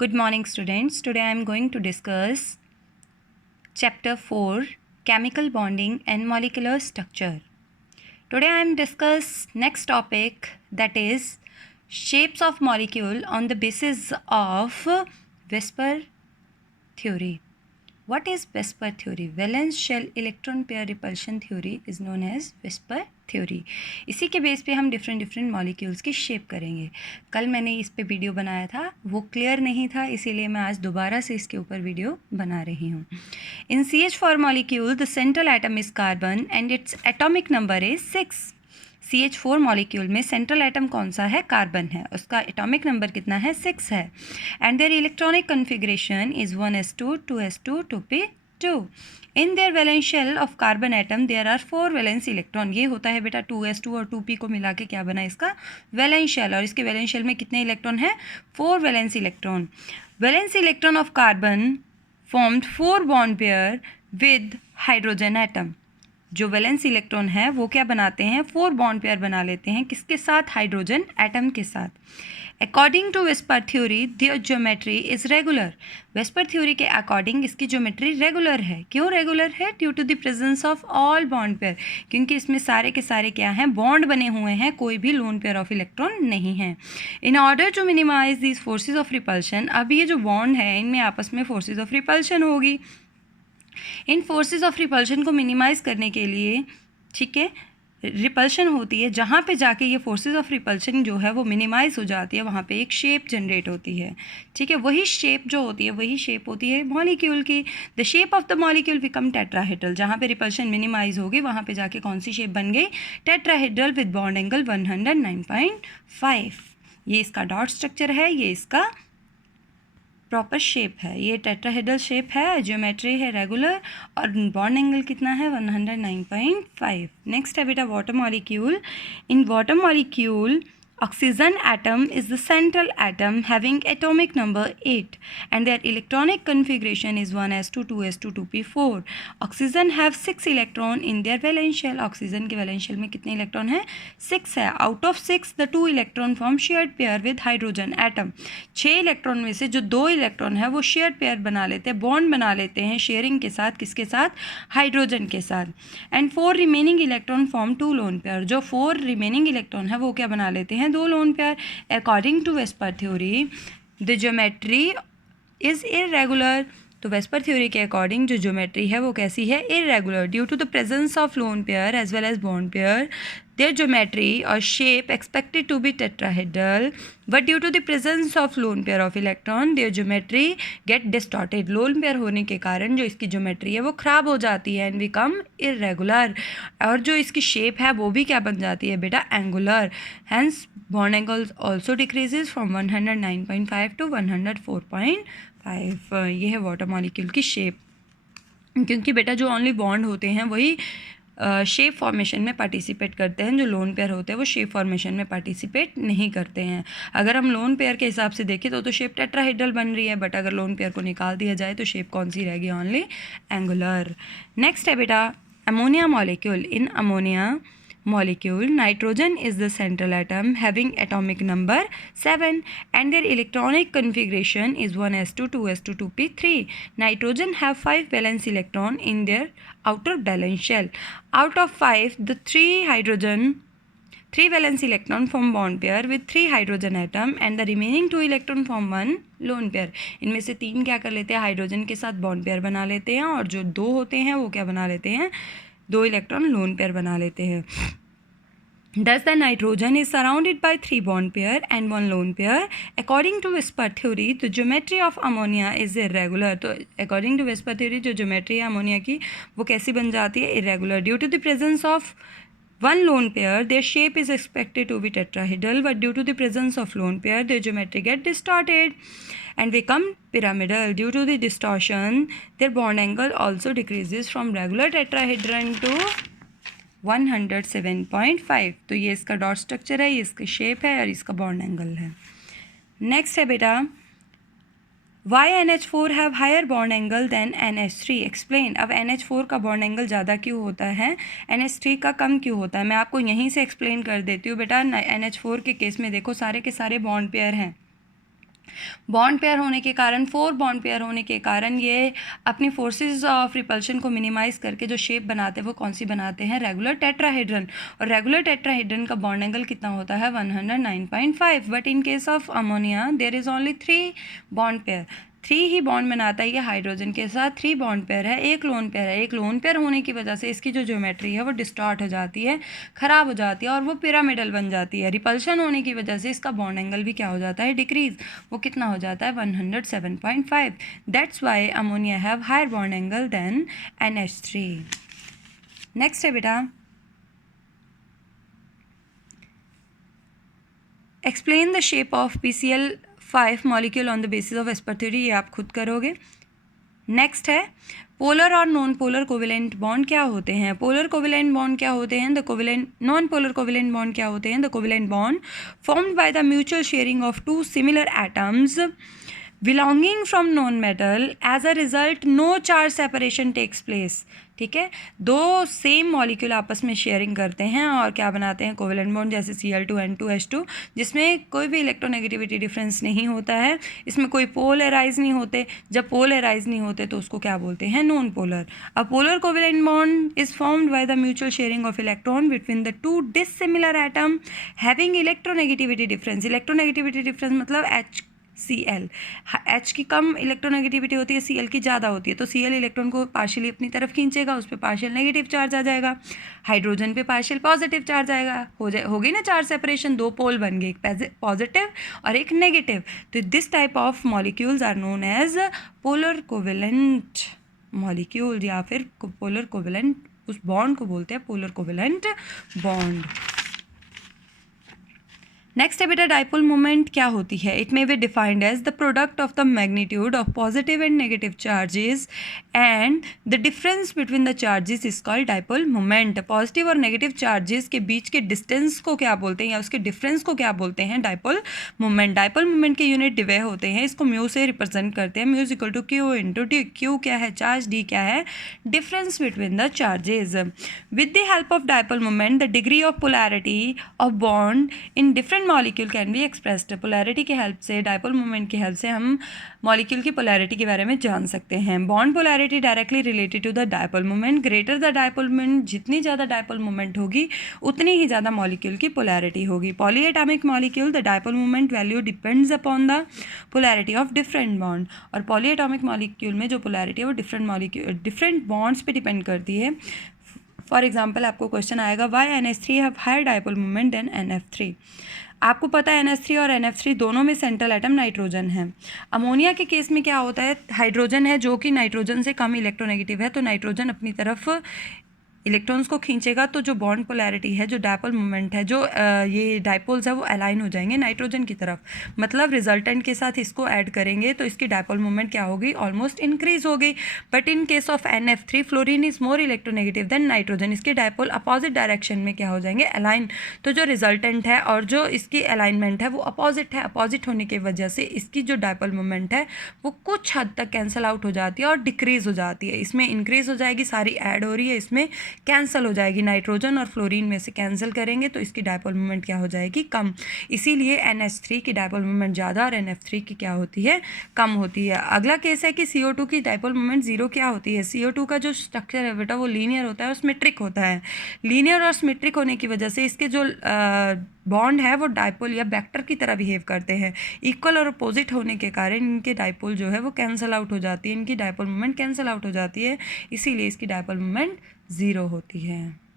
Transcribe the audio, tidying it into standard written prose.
Good morning, students. Today I am going to discuss chapter 4, chemical bonding and molecular structure. Today I am discuss next topic, that is shapes of molecule on the basis of Vesper theory. What is Vesper theory? Valence shell electron pair repulsion theory is known as Vesper theory. इसी के base पे हम different molecules की shape करेंगे. कल मैंने इस पे वीडियो बनाया था, वो क्लियर नहीं था, इसीलिए मैं आज दोबारा से इसके ऊपर वीडियो बना रही हूँ. इन CH4 molecule the central atom is carbon and its atomic number is 6. CH4 molecule में सेंट्रल एटम कौन सा है? कार्बन है. उसका एटॉमिक नंबर कितना है? 6 है. And their electronic configuration is 1s2 2s2 2p2. In their valence shell of carbon atom there are 4 valence electron. ये होता है बेटा 2s2 और 2p को मिला के क्या बना इसका? Valence shell. और इसके वैलेंस शेल में कितने इलेक्ट्रॉन है? 4 valence electron. Valence electron of carbon formed 4 bond pair with hydrogen atom. जो वैलेंस इलेक्ट्रॉन है वो क्या बनाते हैं? 4 बॉन्ड पेयर बना लेते हैं. किसके साथ? हाइड्रोजन एटम के साथ. According to VSEPR theory the geometry is regular. VSEPR theory के अकॉर्डिंग इसकी ज्योमेट्री रेगुलर है. क्यों रेगुलर है? Due to the presence of all bond pair. क्योंकि इसमें सारे के सारे क्या हैं? बॉन्ड बने हुए हैं, कोई भी लोन पेयर ऑफ इलेक्ट्रॉन नहीं है. In order to minimise these forces of repulsion, अब ये जो बॉन्ड है इनमें आपस में फोर्सेज ऑफ रिपल्शन होगी. इन फोर्सेस ऑफ रिपल्शन को मिनिमाइज़ करने के लिए, ठीक है, रिपल्शन होती है. जहाँ पे जाके ये फोर्सेस ऑफ रिपल्शन जो है वो मिनिमाइज हो जाती है, वहाँ पे एक शेप जनरेट होती है. ठीक है, वही शेप जो होती है वही शेप होती है मॉलिक्यूल की. The shape of the molecule become tetrahedral. जहाँ पे रिपल्शन मिनिमाइज होगी वहाँ पे जाके कौन सी शेप बन गई? Tetrahedral with bond angle 109.5. ये इसका डॉट स्ट्रक्चर है, ये इसका प्रॉपर शेप है. ये टेट्राहेड्रल शेप है, ज्योमेट्री है रेगुलर, और बॉन्ड एंगल कितना है? 109.5. नेक्स्ट है बेटा water molecule. In water molecule oxygen atom is the central atom having atomic number 8 and their electronic configuration is 1s2 2s2 2p4. Oxygen have 6 electron in their valence shell. Oxygen के valence shell में कितने electron हैं? 6 है. Out of 6 the 2 electron form shared pair with hydrogen atom. 6 electron में से जो 2 electron है वो शेयर पेयर बना लेते हैं, बॉन्ड बना लेते हैं शेयरिंग के साथ. किसके साथ? हाइड्रोजन के साथ. And 4 remaining electron form 2 lone pair. जो 4 रिमेनिंग इलेक्ट्रॉन है वो क्या बना लेते हैं? 2 lone pair. According to VSEPR theory the geometry is irregular. तो वेस्पर थ्योरी के अकॉर्डिंग जो ज्योमेट्री है वो कैसी है? Irregular. Due to the presence of lone pair as well as bond pair their geometry or shape expected to be tetrahedral, but due to the presence of lone pair of electron their geometry get distorted. lone pair होने के कारण जो इसकी geometry है वो ख़राब हो जाती है and become irregular. और जो इसकी शेप है वो भी क्या बन जाती है बेटा? Angular. hence bond angle also decreases from 109.5 to 104.5. ये है वाटर मॉलिक्यूल की शेप. क्योंकि बेटा जो ओनली बॉन्ड होते हैं वही शेप फॉर्मेशन में पार्टिसिपेट करते हैं, जो लोन पेयर होते हैं वो शेप फॉर्मेशन में पार्टिसिपेट नहीं करते हैं. अगर हम लोन पेयर के हिसाब से देखें तो शेप टेट्राहेड्रल बन रही है, बट अगर लोन पेयर को निकाल दिया जाए तो शेप कौन सी रहेगी? Only angular. नेक्स्ट है बेटा ammonia molecule. In ammonia molecule nitrogen is the central atom having atomic number 7 and their electronic configuration is 1s2 2s2 2p3. nitrogen have 5 valence electron in their outer valence shell. out of 5 the 3 valence electron form bond pair with 3 hydrogen atom and the remaining 2 electron form 1 lone pair. इनमें से 3 क्या कर लेते हैं? Hydrogen के साथ bond pair बना लेते हैं, और जो 2 होते हैं वो क्या बना लेते हैं? 2 इलेक्ट्रॉन लोन पेयर बना लेते हैं. Thus the nitrogen is surrounded by 3 bond pair and 1 lone pair. According to Vesper theory, the geometry of ammonia is irregular. तो according to Vesper theory जो ज्योमेट्री है अमोनिया की वो कैसी बन जाती है? irregular. Due to the presence of 1 lone pair, their shape is expected to be tetrahedral, but due to the presence of lone pair, their geometry get distorted and become pyramidal. Due to the distortion, their bond angle also decreases from regular tetrahedron to 107.5. तो ये इसका dot structure है, ये इसका shape है और इसका bond angle है. नेक्स्ट है बेटा Why NH4 have higher bond angle than NH3? Explain. अब NH4 का बॉन्ड एंगल ज़्यादा क्यों होता है, NH3 का कम क्यों होता है? मैं आपको यहीं से एक्सप्लेन कर देती हूँ बेटा. NH4 के केस में देखो सारे के सारे बॉन्ड पेयर हैं, बॉन्ड पेयर होने के कारण, 4 बॉन्ड पेयर होने के कारण ये अपनी फोर्सेस ऑफ रिपल्शन को मिनिमाइज करके जो शेप बनाते हैं वो कौन सी बनाते हैं, रेगुलर टेट्राहेड्रन। और रेगुलर टेट्राहेड्रन का बॉन्ड एंगल कितना होता है, 109.5। But in case of ammonia there is only 3 bond pair, 3 ही बॉन्ड बनाता है ये हाइड्रोजन के साथ, 3 बॉन्ड पेयर है, एक लोन पेयर है। एक लोन पेयर होने की वजह से इसकी जो ज्योमेट्री है वो डिस्टॉर्ट हो जाती है, ख़राब हो जाती है और वो पिरामिडल बन जाती है। रिपल्शन होने की वजह से इसका बॉन्ड एंगल भी क्या हो जाता है, डिक्रीज। वो कितना हो जाता है, 107.5। That's why ammonia have higher bond angle than NH3। Next है बेटा, explain the shape of PCl5 molecule on the basis of VSEPR theory, ये आप खुद करोगे। नेक्स्ट है, पोलर और नॉन पोलर कोवेलेंट बॉन्ड क्या होते हैं। पोलर कोवेलेंट बॉन्ड क्या होते हैं, the covalent. Non polar covalent bond क्या होते हैं, the covalent bond formed by the mutual sharing of 2 similar atoms belonging from non-metal, as a result no charge separation takes place। ठीक है, 2 same molecule आपस में शेयरिंग करते हैं और क्या बनाते हैं, कोवेलेंट बॉन्ड, जैसे Cl2N2H2, जिसमें कोई भी इलेक्ट्रोनेगेटिविटी डिफरेंस नहीं होता है, इसमें कोई पोल एराइज नहीं होते। जब पोल एराइज नहीं होते तो उसको क्या बोलते हैं, non polar. A polar covalent bond is formed by the mutual sharing of electron between the 2 dissimilar atom having electronegativity difference. Electronegativity difference मतलब HCl, H की कम इलेक्ट्रोनेगेटिविटी होती है, Cl की ज़्यादा होती है, तो Cl इलेक्ट्रॉन को पार्शियली अपनी तरफ खींचेगा, उस पर पार्शियल नेगेटिव चार्ज आ जाएगा, हाइड्रोजन पे पार्शियल पॉजिटिव चार्ज आएगा। होगी ना चार्ज सेपरेशन, 2 पोल बन गए, एक पॉजिटिव और एक नेगेटिव। तो this type of molecules are known as polar covalent molecule, या फिर पोलर कोवेलेंट, उस बॉन्ड को बोलते हैं पोलर कोवेलेंट बॉन्ड। नेक्स्ट है बेटा, डाइपोल मोमेंट क्या होती है। It may be defined as the product of the magnitude of positive and negative charges and the difference between the charges is called dipole moment. Positive और negative charges के बीच के distance को क्या बोलते हैं, या उसके डिफरेंस को क्या बोलते हैं, डाइपोल मोमेंट। डाइपोल मोमेंट के यूनिट डिवे होते हैं, इसको म्यू से रिप्रेजेंट करते हैं। Mu is equal to q into d. Q क्या है, चार्ज, डी क्या है, difference between the charges. With the help of dipole moment the degree of polarity of bond in different molecule can be expressed. Polarity की help से, dipole moment की help से हम molecule की पोलैरिटी के बारे में जान सकते हैं। Bond polarity directly related to the dipole moment. Greater the dipole moment, जितनी ज़्यादा डाइपोल मोमेंट होगी उतनी ही ज़्यादा मॉलिक्यूल की पोलैरिटी होगी। Polyatomic molecule, the dipole moment value depends upon the polarity of different bond. और पॉलीएटॉमिक मॉलिक्यूल में जो पोलैरिटी है वो डिफरेंट बॉन्ड्स पे डिपेंड करती है। फॉर एग्जाम्पल आपको क्वेश्चन आएगा, why NH3 have higher dipole moment than NF3। आपको पता है NH3 और NF3 दोनों में सेंट्रल एटम नाइट्रोजन है। अमोनिया के केस में क्या होता है, हाइड्रोजन है जो कि नाइट्रोजन से कम इलेक्ट्रोनेगेटिव है, तो नाइट्रोजन अपनी तरफ इलेक्ट्रॉन्स को खींचेगा, तो जो बॉन्ड पोलैरिटी है, जो डाइपोल मोमेंट है, जो ये डाइपोल्स है वो अलाइन हो जाएंगे नाइट्रोजन की तरफ। मतलब रिजल्टेंट के साथ इसको ऐड करेंगे तो इसकी डाइपोल मोमेंट क्या होगी, ऑलमोस्ट इंक्रीज हो गई। But in case of NF3 fluorine is more electronegative than nitrogen. इसके डाइपोल अपोजिट डायरेक्शन में क्या हो जाएंगे, अलाइन। तो जो रिजल्टेंट है और जो इसकी अलाइनमेंट है वो अपोजिट है। अपोजिट होने की वजह से इसकी जो डाइपोल मोमेंट है वो कुछ हद तक कैंसिल आउट हो जाती है और डिक्रीज हो जाती है। इसमें इंक्रीज हो जाएगी, सारी ऐड हो रही है, इसमें कैंसिल हो जाएगी। नाइट्रोजन और फ्लोरीन में से कैंसिल करेंगे तो इसकी डाइपोल मोमेंट क्या हो जाएगी, कम। इसीलिए NH3 की डाइपोल मोमेंट ज़्यादा और NF3 की क्या होती है, कम होती है। अगला केस है कि CO2 की डाइपोल मोमेंट 0 क्या होती है। CO2 का जो स्ट्रक्चर है बेटा वो लीनियर होता है और सिमेट्रिक होता है। लीनियर और सिमेट्रिक होने की वजह से इसके जो बॉन्ड है वो डाइपोल या वेक्टर की तरह बिहेव करते हैं। इक्वल और अपोजिट होने के कारण इनके डाइपोल जो है वो कैंसिल आउट हो जाती है, इनकी डाइपोल मोमेंट कैंसिल आउट हो जाती है, इसीलिए इसकी डाइपोल मोमेंट 0 होती है।